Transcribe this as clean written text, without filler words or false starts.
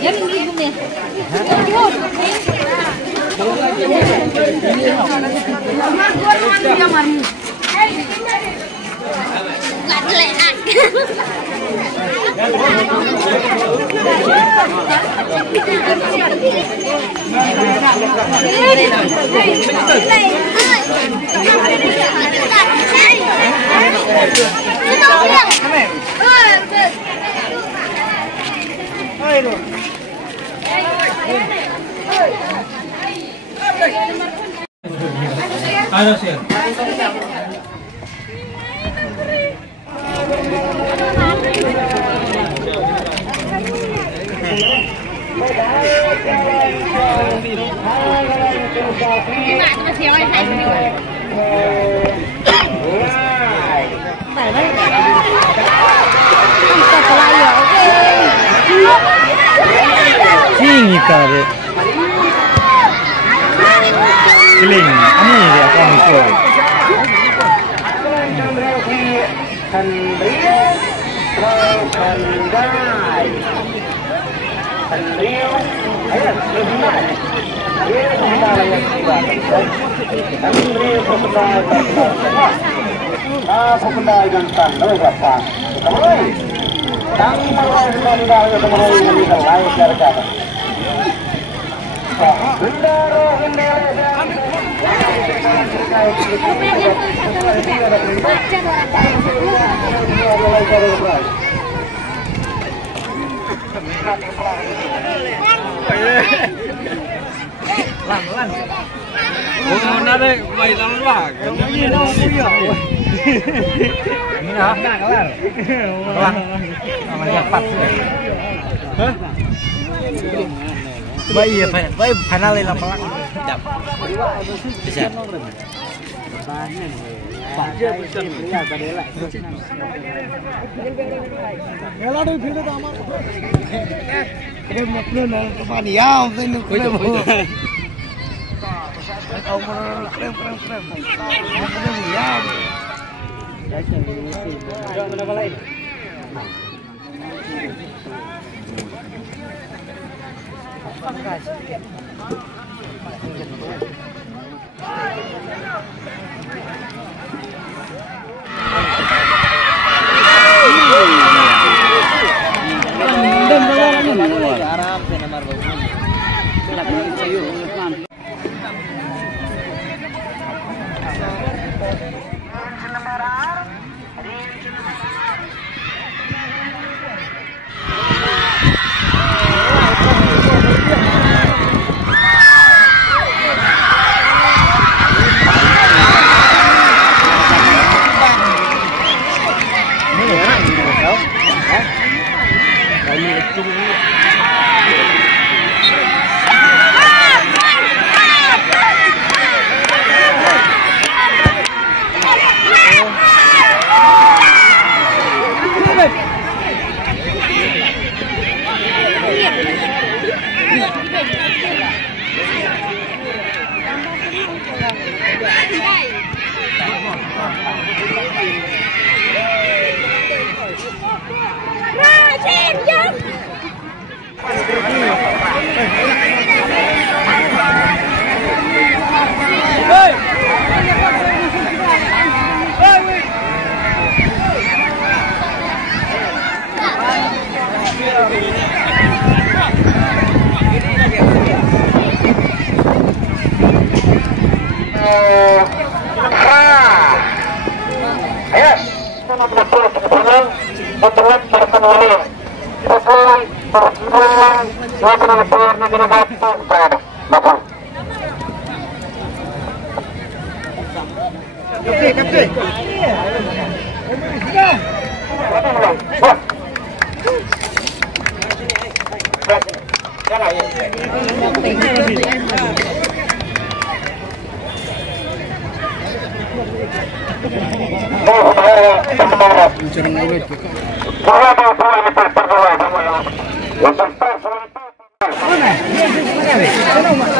Ya minggu nih. Ada sih. Singitare. Keling, ini dia akan ikut. Lang. Oh, nare mai lang lah. Ini nah, kelar. Lang. Namanya pas. Hah? Baik final lah pelan. Jap. Bisa. Baca besar pria kadela. Nela do video ta amar. Kau nak pernah kemana ya? Saya nak pernah. Kau pernah krem. Ya. Jangan apa lain. Mana?